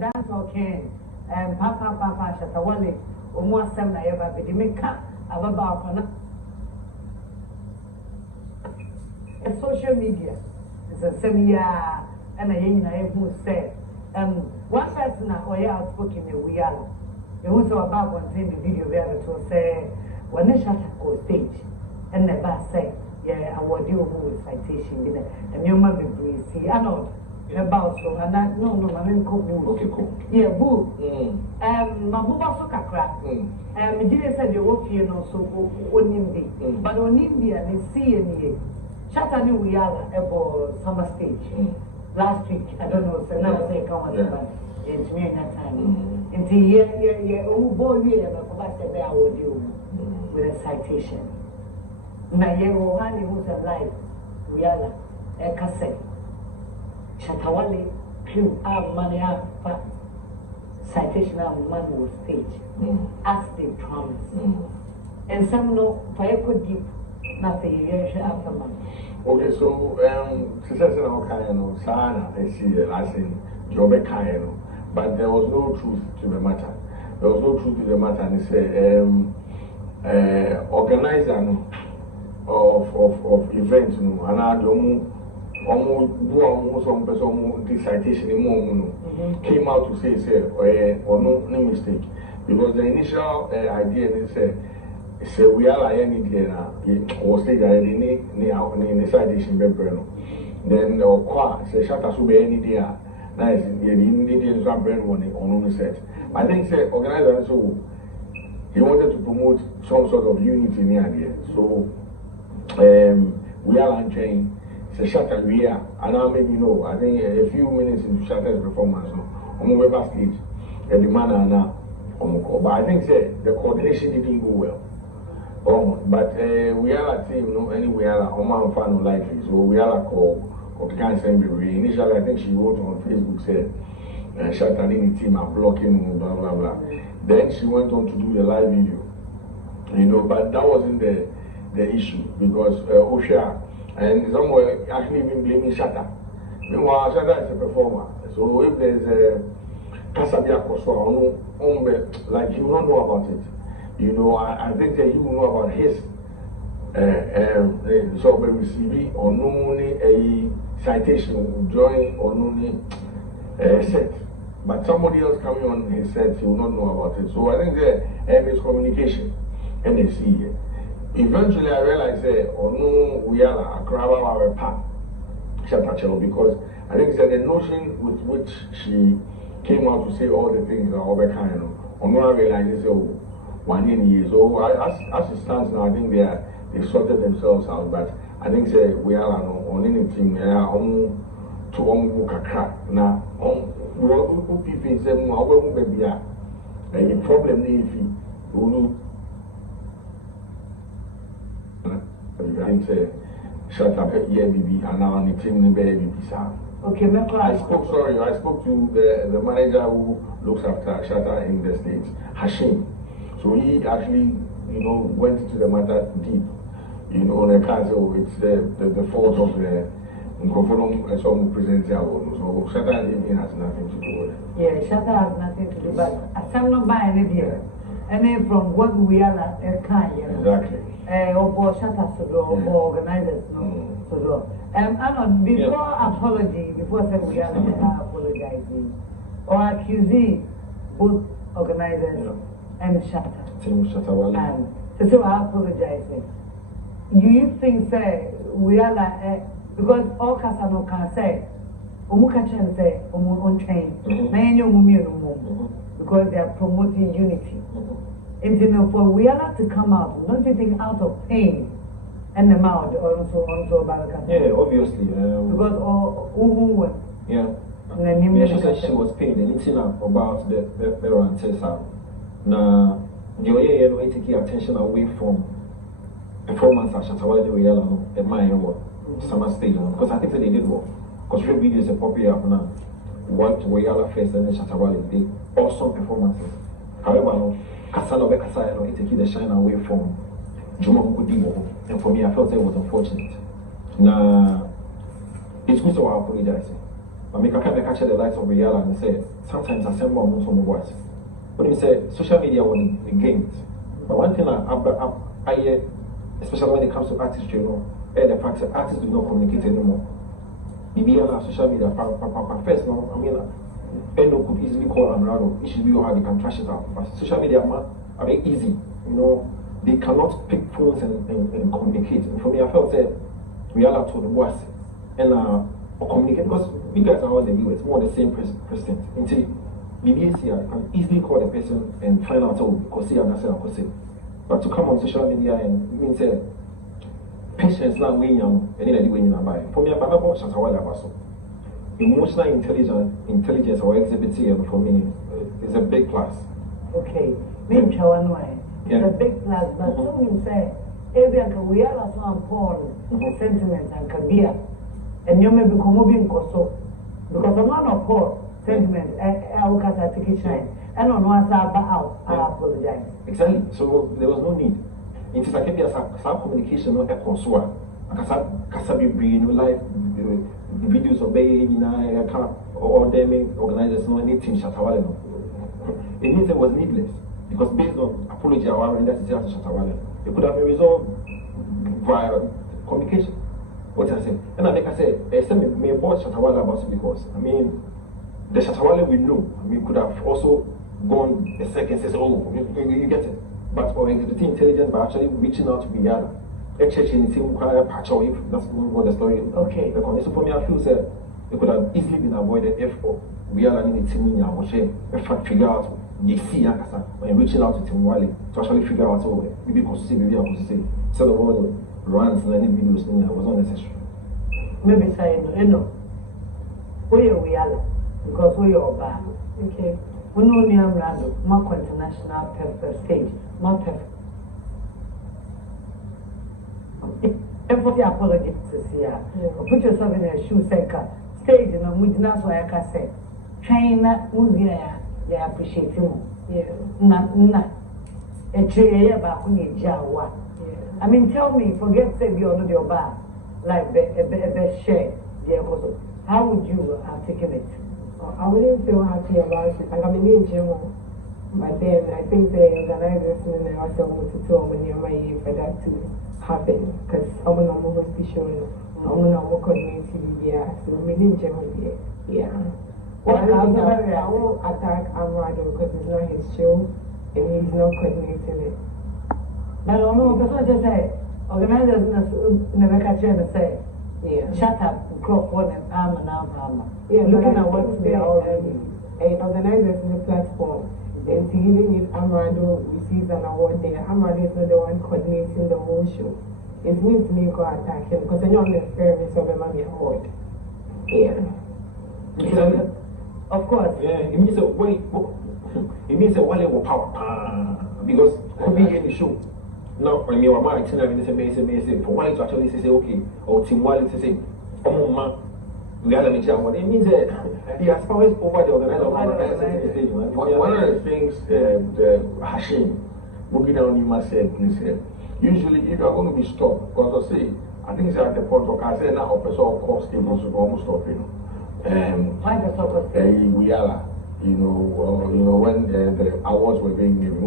dance okay. Papa Shatta Wale. Almost 7 years back. They make cut about social media. It's a semi-year and I who said, one person or outspoken in Wiyala. It was about one thing the video where it was say when they shut up on stage and the boss say, yeah, I will deal with citation and you might be see. I know about so and that no, I mean cook. Okay, cool. Yeah, boo. My mobile so crack. Medina said you work here no so on but on India they see any. Shatta Wale for summer stage last week. I don't know. So now say come on, but it's me in that time. Until yeah. Oh boy, we have a said I will do with a citation. Now you one who's alive. Wiyala, a cassette. Shatta Wale crew have money up citation of money will stage as they promise. And some know for could give nothing after money. Okay, so success in our kind of Sana, I see as in Jobe Kayano, but there was no truth to the matter. There was no truth to the matter, and it's organizer of events, and I almost some person this citation came out to say or no mistake, because the initial idea is so we are any day or stage in citation then or say Shatta should be any day. Nice, the Indians are brand one on set. I think say organizer so he wanted to promote some sort of unity in the idea. So we are launching say Shatta Wale, and now maybe I think a few minutes into Shatta's performance on the web stage and the manner now but I think say the coordination didn't go well. But Wiyala team, any Wiyala, Oman fan likely. So Wiyala called can't send me. Initially, I think she wrote on Facebook said, Shatta team are blocking, blah blah blah. Then she went on to do the live video, but that wasn't the issue because Osha and somewhere actually even blaming Shatta. Meanwhile, Shatta is a performer. So if there's a Kasabia Koswa, like you don't know about it. I think that he will know about his so we receive or no a citation during or no set, but somebody else coming on his set, he will not know about it. So I think there is communication and they see it. Eventually I realized or no Wiyala Akraba our path Shatta because I think that the notion with which she came out to say all the things are over kind of or no realizes 1 year. So as it stands now, I think they sorted themselves out. But I think we are on anything. To kakra now. People say, "Baby, any problem if you say shut up here, baby, and now anything baby Okay, I spoke to the manager who looks after Shatta in the States, Hashim. So he actually, went into the matter deep, on a case, so it's the fault of the some presence. So Shatta has nothing to do with it. Yeah, Shatta has nothing to do, but I am not buying it here. And then from what we are exactly. Or Shatta to do, or organizers to do. Before apology, before saying we are apologizing, or accusing both organizers. And Shatta Wale. And so I apologize. Do you think we are like because all Casano can say Omukachan say on train because they are promoting unity. And for we are not to come out, don't you think out of pain and the mouth also about the yeah, obviously. Because yeah, she said she was paid anything about the parents. Now, the way you take attention away from performance at Shatta Wale Wiyala at my summer stage because I think they did well. Because your video is a popular now. What Wiyala first and then Shatta Wale did awesome performances. However, Kasala Bekasa it take the shine away from Juma Mukudibo. And for me, I felt it was unfortunate. Now, it's good to apologize. I mean, I can't catch the lights of Wiyala and say, sometimes I send more on voice. But you say, social media was against. But one thing I hear, especially when it comes to artistry, the fact that artists do not communicate anymore. Maybe on social media, first, I mean, Eno could easily call Amrado. It should be how they can trash it out. But social media are very easy. They cannot pick phones and communicate. And for me, I felt that Wiyala told the boss and or communicate because we guys are all the US, more the same president. Until BBC, I can easily call the person and find out because see and say. But to come on social media and means patience now when young and then when you buy. For me, I'm about Shatta Wale about emotional intelligence or exhibiting for me is a big plus. Okay, maybe it's a big plus, but some means say we are at one point sentiments and career. And you may become moving so because I'm not of Paul sentiment, I will cast application. And on one side, I apologize. Exactly. So there was no need. It is like a communication, not a console. I be bringing live videos of I can't or them organizers no anything Shatta Wale. It means it was needless because based on apology, our necessity to Shatta Wale, it could have been resolved via communication. What I say, and I say, may watch Shatta Wale about it because I mean, the Shatta Wale we know, we could have also gone a second says, oh, you get it. But for exhibiting intelligence by actually reaching out to Wiyala, churching the same patch or if that's what the story is. Okay. Because for me, I feel that it could have easily been avoided if Wiyala needed to figure out the see when reaching out to Tim Wale to actually figure out maybe I could say instead of all the runs and any videos was not necessary. Maybe saying, we are Wiyala because we are bad. Okay. We know near Rando, Marco International stage, not perfect. Everybody apologize to see her. Put yourself in a shoe sector, stage in a witness where I can say, train that movie, they appreciate him. Not a tree about when you jaw. I mean, tell me, forget say you on your bar, like the share, how would you have taken it? I wouldn't feel happy about it. Like I'm in general, but then I think the organizers and also want to tell me my for that to happen because I'm a normal hospital, I'm a normal community, so I'm in general, yeah. Well, I won't attack Amrado because it's not his show and he's not coordinating it. But I don't know, because I just say, organizers never catch and say, shut up, Crawford and arm. Yeah, looking at what they are already. Organizers in the platform, and even if Amrado receives an award there, Amrado is not the one coordinating the whole show. It means me go attack him because I know I'm the fairness of a mommy award. Yeah. Of course. Yeah, it means it means a Wale will power because could be any show. Now, when you are my itinerary, say, for Wale to actually say, okay, or Team Wale to say, oh, man, we are going to it means that he has powers over the organizer. One of the things Hashim, Boogie down you must say, usually if you are going to be stopped, because I say, I think it's at the point of I say now, of course, they must almost stop, Why the soccer Wiyala, when the awards were being given.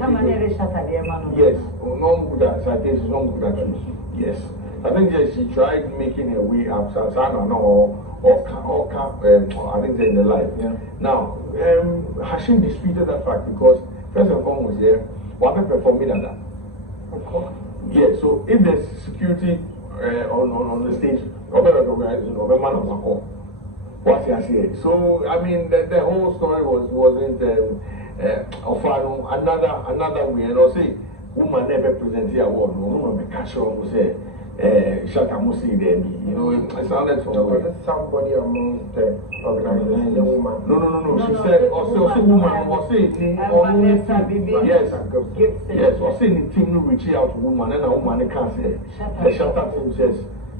How many are Shatta Wale? Yes, no good citations, no good truth. Yes. I think that she tried making a way up, I don't know, I think they're in the life. Yeah. Now, Hashim disputed that fact because first and foremost, one performing at that. Of course. Yeah, so if there's security on the stage, what I say. So I mean the whole story wasn't another way, and also woman never present the award, woman be catch on say Shatta Musi there, it sounded somebody among the organizers, the woman. No. She said also woman was saying yes, was saying the team no reach out to woman, and a woman can't say the Shatta team says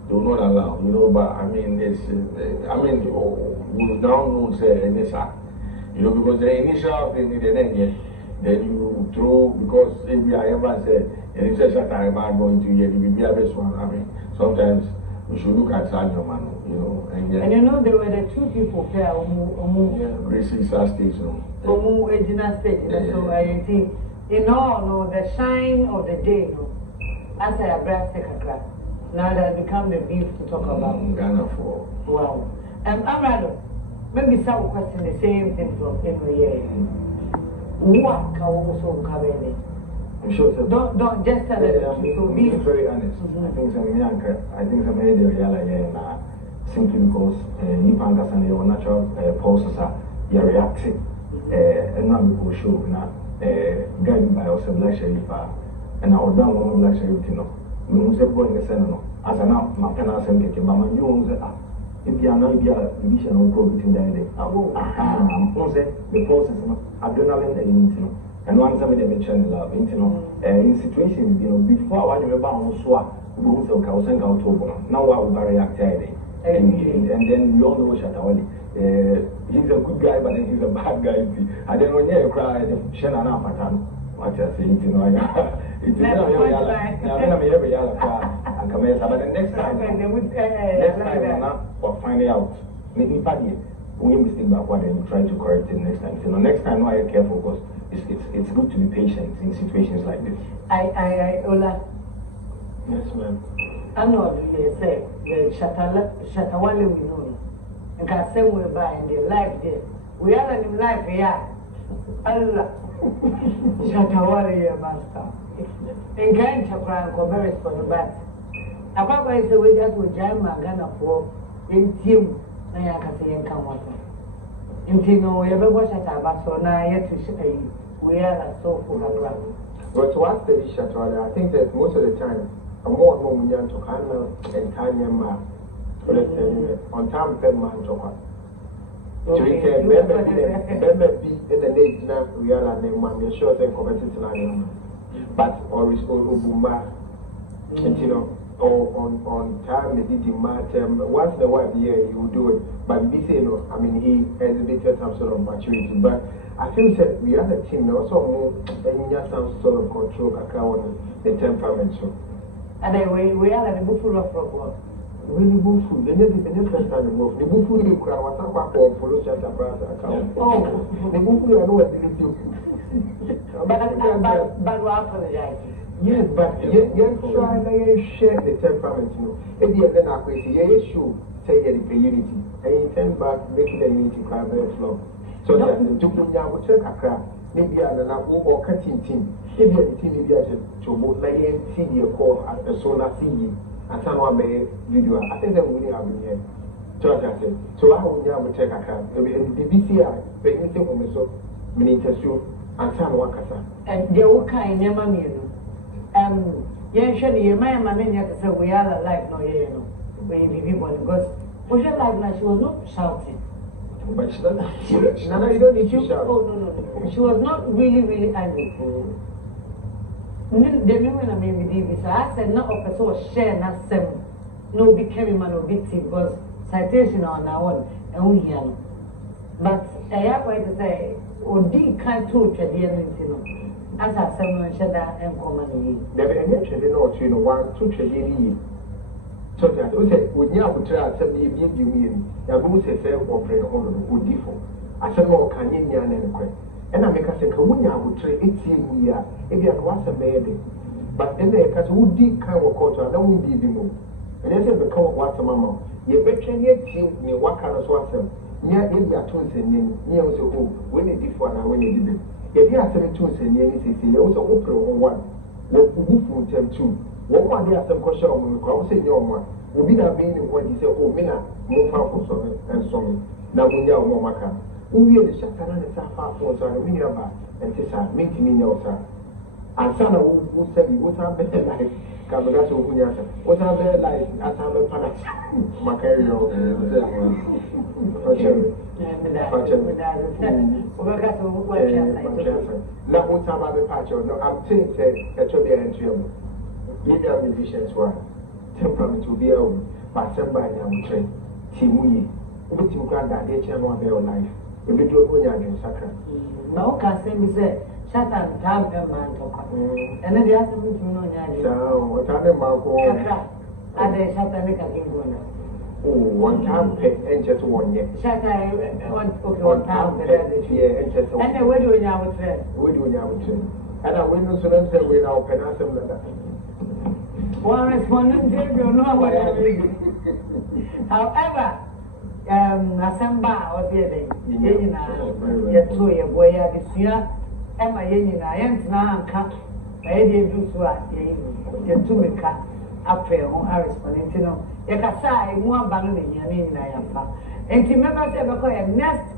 they will not allow, but I mean it's we've now known say in this act, because the initial thing then you throw because if we are ever said and it says that I'm going to hear the best one. I mean sometimes we should look at Sanyo man, And you know, there were the two people there, Racing stage, no. Ejina stage. So I think, in all, no, the shine of the day, no, as I breast second now that become the beef to talk about. Ghana for. Wow. I'm rather, maybe some question the same thing from every year. What can also cover it? I'm sure. Don't just tell it. So be very honest. I think some made the Wiyala simply because Nipangas and your natural pulses are reacting. And now we will show now guided by us a black sheriff and our down one black sheriff. We will say, boy, in the center. As I now, my penal assembly came, but you won't say, if you are not division of growth in the day. The process of adrenaline and and one time they mentioned love, in situations, before I was bound so we was saying out of now I was very active. And then we all know Shatta Wale. He's a good guy, but then he's a bad guy. I don't know where cry, Shanana Patan. What I say, it's not but the next time we'll find out. Maybe we mistake back what and try to correct it next time. So next time, I are careful because it's good to be patient in situations like this. Ola. Yes, ma'am. I know you say the Shatta Wale we know. And can say we buy in the life there. We are in life here. Allah. Shatta Wale master. In kind of crime, very responsible. But apart from the way that we jam Ghana for in team, I can say in come in Tino, we ever watch at our so now yet to say we are so full of ground. But to ask the Shatta Wale, I think that most of the time, I'm more young to handle and Tanya on time, pen man to her. To return, remember be in the late now, Wiyala name, I'm sure they're commented tonight. But always Obumba, and or on time, they did matter. Once in a while, yeah, you do it. But we say, no, I mean, he exhibited some sort of maturity. But I feel that we are the team, also more than some sort of control account the temperament. And then we are at the buffalo of rock. Really buffalo. They never the first time in the buffalo you cry, what's up for follow Shatta account. Oh, the buffalo I know what they do. But we apologize. Yes, but you try to share the temperament. If you then I say, yeah, sure, say the unity. And you turn back, making the unity cry very slow. So that the two would now check a crap, maybe an or cutting team. If you are the team, maybe I should to both lay and see your call at the solar see and someone may video. I think that we have in here. So I said, so I will now check a crap. The BCI, but you think we so many test you and some workers. And they will kind of mammy. Usually, my mammy say we are alive, no, when you because we are alive now, she was not shouting. But she don't need to shout. Oh, no. She was not really angry. The women I made with so I said, not of a sort share, not seven. No, became a man of victim because citation on our own, and we hear. But I have to say, or D can't touch at the end, as I said, Shatta and common. There were actually not, one, two, three. So that we say, would you have to try to be you mean? You will say, or pray on good default. I said, more can you and quit. And I make us say, when you have to trade 18 years, if you have once a baby. But then they can would deep kind of quarter, I don't need you more. And then they become what's a mamma. You bet you team near what kind of what's them. Near India twins and near also home, when they did for and when you did it. If you have 7 twins and anything, you also open on one. What who will tell two? One day I some question on the crowd say no one. Will be that meaning when he said, oh, Mina, more powerful song and song. Now we know more maca. We are the Shatta and the Safa phones are the minimum and Tessa, make me know, sir. And son who said, what are better life? Cabras or Hunyasa. What are better life? As I'm a palace. Macario. Now, what's about the patch? No, I'm saying, that you'll be an maybe our musicians were temperament will be out, but somebody I'm trained. Timuyi, which you grant that they channel of their life. We do Punya and Sacra. No, can say me say, Shatta and Tam and man talk. And then they asked me to know. So, what are the Marco? Are they Shatta make a big one? one time pay and just 1 year. Shatta one time yeah, and just and where do we now say? We do now too. And I win so don't say we now penasum that. One respondent, you know what I mean. However, Asamba or the other, you two, your boy, this year, Emma Yen, I am now cut. I did do so. You two make cut up here on our respondent. You know, you can say one balloon in your name. I am far. And remember, next